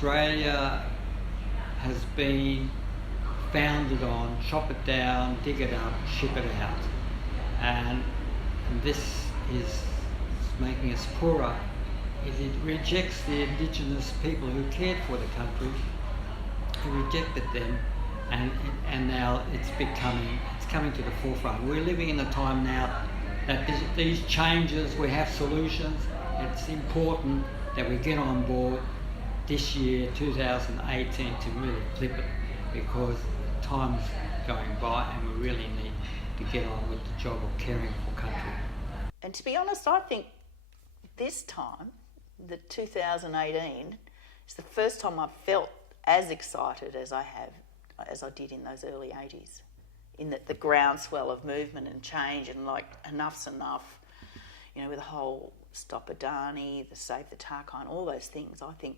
Australia has been founded on chop it down, dig it up, ship it out. And this is making us poorer. It rejects the Indigenous people who cared for the country, who rejected them, and now it's coming to the forefront. We're living in a time now that these changes, we have solutions. It's important that we get on board this year, 2018, to really flip it, because time's going by and we really need to get on with the job of caring for country. And to be honest, I think this time, the 2018, is the first time I've felt as excited as I did in those early 80s, in the groundswell of movement and change, and like enough's enough, you know, with the whole Stop Adani, the Save the Tarkine, all those things. I think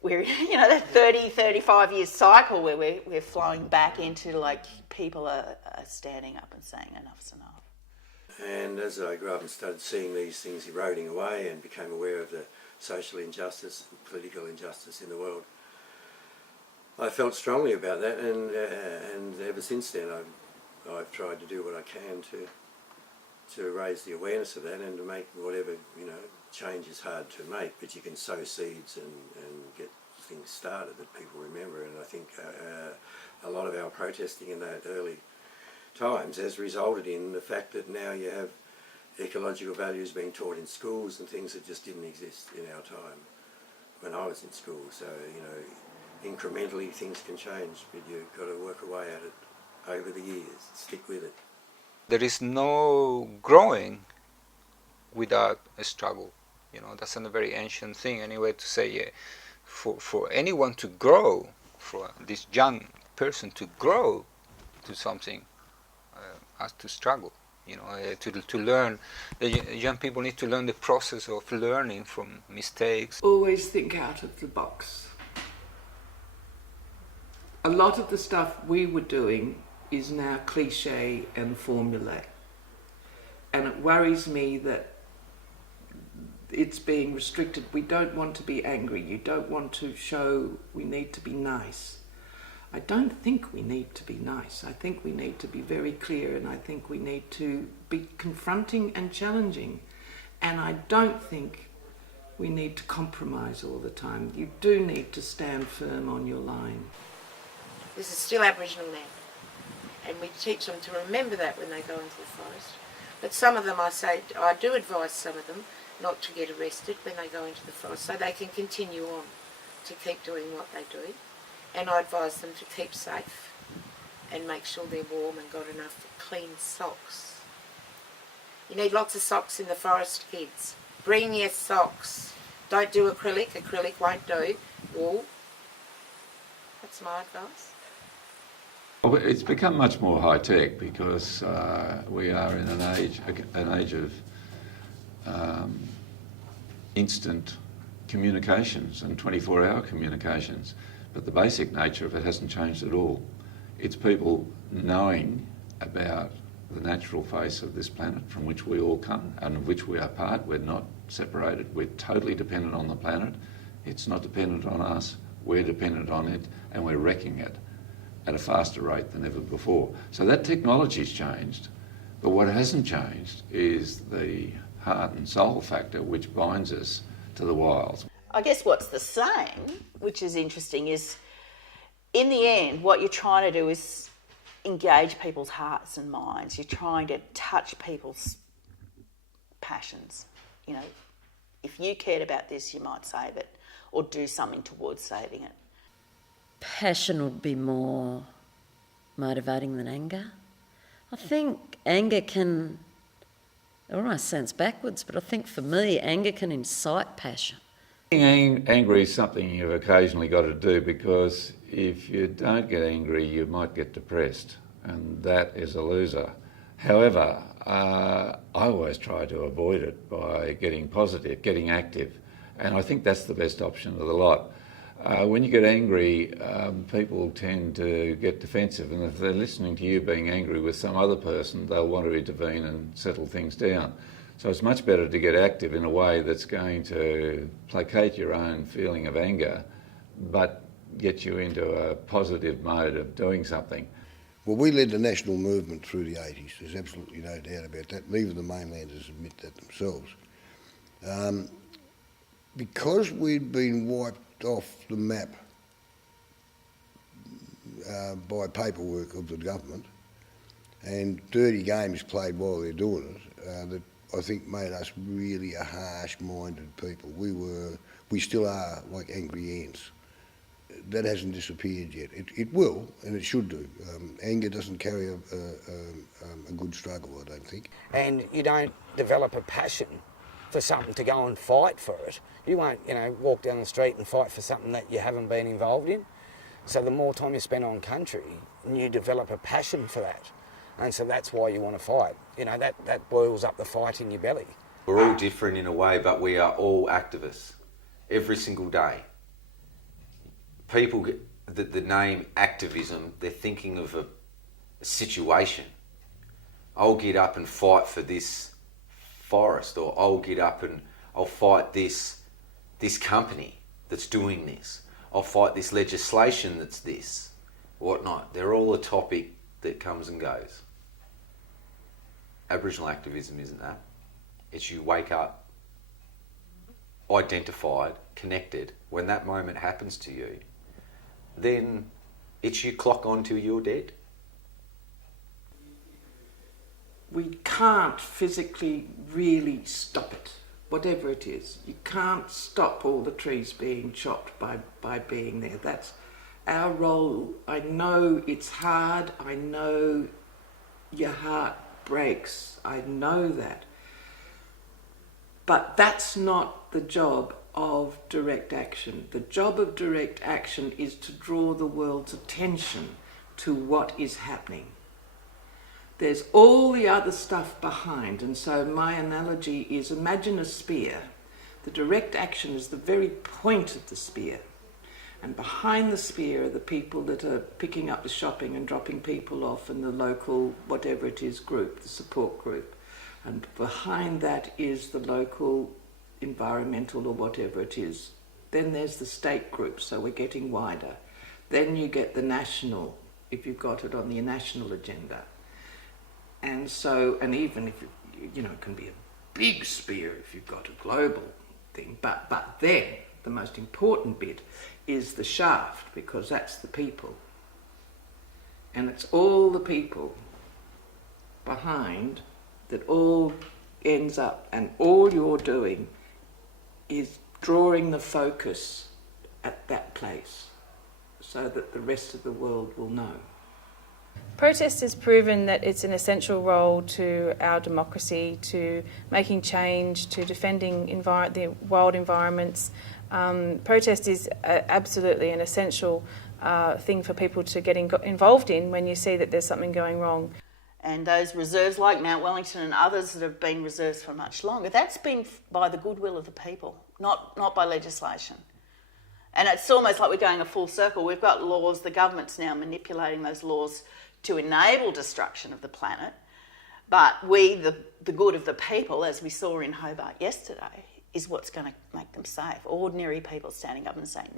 we're, you know, that 30, 35 year cycle where we're flowing back into, like, people are standing up and saying enough's enough. And as I grew up and started seeing these things eroding away and became aware of the social injustice and political injustice in the world, I felt strongly about that, and ever since then I've tried to do what I can to raise the awareness of that, and to make whatever, you know, change is hard to make, but you can sow seeds and get things started that people remember. And I think a lot of our protesting in that early times has resulted in the fact that now you have ecological values being taught in schools and things that just didn't exist in our time when I was in school. So, you know, incrementally things can change, but you've got to work away at it over the years, stick with it. There is no growing without a struggle. You know, that's a very ancient thing anyway, to say, yeah, for anyone to grow, for this young person to grow to something, has to struggle. You know, to learn. The young people need to learn the process of learning from mistakes. Always think out of the box. A lot of the stuff we were doing is now cliche and formulaic, and it worries me that it's being restricted. We don't want to be angry. You don't want to show we need to be nice. I don't think we need to be nice. I think we need to be very clear, and I think we need to be confronting and challenging. And I don't think we need to compromise all the time. You do need to stand firm on your line. This is still Aboriginal land, and we teach them to remember that when they go into the forest. But some of them, I do advise some of them not to get arrested when they go into the forest, so they can continue on to keep doing what they do. And I advise them to keep safe and make sure they're warm and got enough clean socks. You need lots of socks in the forest, kids. Bring your socks. Don't do acrylic. Acrylic won't do. Wool. That's my advice. Well, it's become much more high-tech because we are in an age of instant communications and 24-hour communications. But the basic nature of it hasn't changed at all. It's people knowing about the natural face of this planet from which we all come and of which we are part. We're not separated. We're totally dependent on the planet. It's not dependent on us. We're dependent on it, and we're wrecking it at a faster rate than ever before. So that technology's changed, but what hasn't changed is the heart and soul factor which binds us to the wilds. I guess what's the same, which is interesting, is in the end what you're trying to do is engage people's hearts and minds. You're trying to touch people's passions. You know, if you cared about this, you might save it or do something towards saving it. Passion would be more motivating than anger. I think anger can, it almost sounds backwards, but I think for me anger can incite passion. Being angry is something you've occasionally got to do, because if you don't get angry, you might get depressed, and that is a loser. However, I always try to avoid it by getting positive, getting active, and I think that's the best option of the lot. When you get angry, people tend to get defensive, and if they're listening to you being angry with some other person, they'll want to intervene and settle things down. So it's much better to get active in a way that's going to placate your own feeling of anger, but get you into a positive mode of doing something. Well, we led the national movement through the 80s, there's absolutely no doubt about that, and even the mainlanders admit that themselves. Because we'd been wiped off the map by paperwork of the government, and dirty games played while they're doing it, that I think made us really a harsh-minded people. We still are like angry ants. That hasn't disappeared yet. It will, and it should do. Anger doesn't carry a good struggle, I don't think. And you don't develop a passion for something to go and fight for it. You won't, walk down the street and fight for something that you haven't been involved in. So the more time you spend on country, you develop a passion for that. And so that's why you want to fight. That boils up the fight in your belly. We're all different in a way, but we are all activists every single day. People get the name activism, they're thinking of a situation. I'll get up and fight for this forest, or I'll get up and I'll fight this company that's doing this. I'll fight this legislation that's this, whatnot. They're all a topic that comes and goes. Aboriginal activism isn't that. It's you wake up, identified, connected. When that moment happens to you, then it's you clock on till you're dead. We can't physically really stop it, whatever it is. You can't stop all the trees being chopped by being there. That's our role. I know it's hard. I know your heart breaks. I know that. But that's not the job of direct action. The job of direct action is to draw the world's attention to what is happening. There's all the other stuff behind, and so my analogy is, imagine a spear. The direct action is the very point of the spear, and behind the spear are the people that are picking up the shopping and dropping people off in the local, whatever it is, group, the support group. And behind that is the local environmental or whatever it is. Then there's the state group, so we're getting wider. Then you get the national, if you've got it on the national agenda. And so, and even if, it can be a big spear if you've got a global thing, but then the most important bit is the shaft, because that's the people. And it's all the people behind that all ends up, and all you're doing is drawing the focus at that place so that the rest of the world will know. Protest has proven that it's an essential role to our democracy, to making change, to defending the wild environments. Protest is absolutely an essential thing for people to get involved in when you see that there's something going wrong. And those reserves like Mount Wellington and others that have been reserves for much longer, that's been by the goodwill of the people, not by legislation. And it's almost like we're going a full circle. We've got laws, the government's now manipulating those laws to enable destruction of the planet, but we, the good of the people, as we saw in Hobart yesterday, is what's going to make them safe. Ordinary people standing up and saying,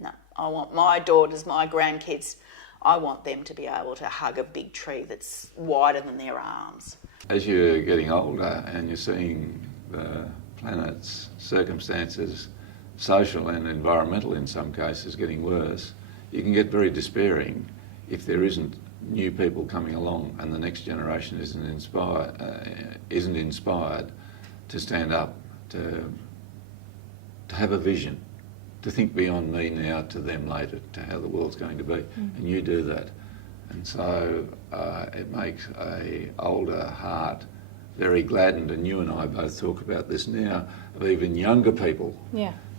no, I want my daughters, my grandkids, I want them to be able to hug a big tree that's wider than their arms. As you're getting older and you're seeing the planet's circumstances, social and environmental in some cases, getting worse, you can get very despairing if there isn't new people coming along and the next generation isn't inspired to stand up, to have a vision, to think beyond me now to them later, to how the world's going to be. And you do that. And so it makes an older heart very gladdened, and you and I both talk about this now, of even younger people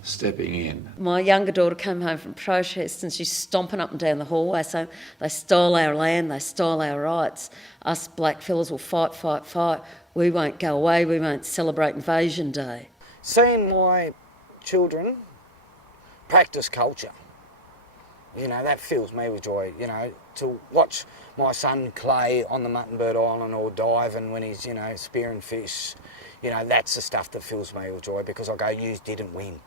stepping in. My younger daughter came home from protest and she's stomping up and down the hallway saying, they stole our land, they stole our rights. Us black fellas will fight, fight, fight. We won't go away, we won't celebrate Invasion Day. Seeing my children practice culture, that fills me with joy, to watch my son Clay on the Mutton Bird Island or diving when he's, spearing fish, You know, that's the stuff that fills me with joy, because I go, yous didn't win.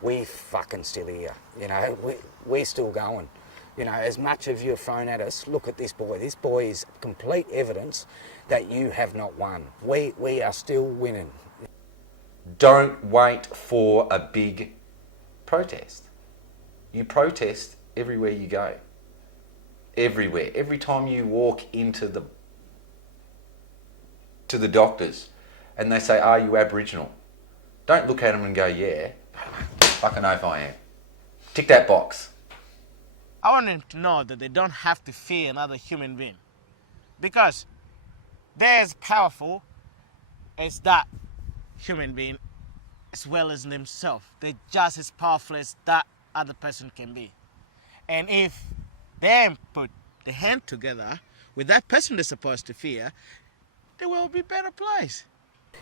We fucking still here. You know, we're still going. You know, as much as you're thrown at us, look at this boy. This boy is complete evidence that you have not won. We are still winning. Don't wait for a big protest. You protest everywhere you go. Everywhere. Every time you walk into the doctors and they say, are you Aboriginal? Don't look at them and go, yeah, fucking oath I am. Tick that box. I want them to know that they don't have to fear another human being, because they're as powerful as that human being as well as themselves. They're just as powerful as that other person can be. And if they put their hand together with that person they're supposed to fear, there will be a better place.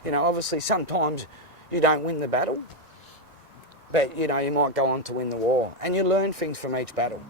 You know, obviously sometimes you don't win the battle, but you know, you might go on to win the war, and you learn things from each battle.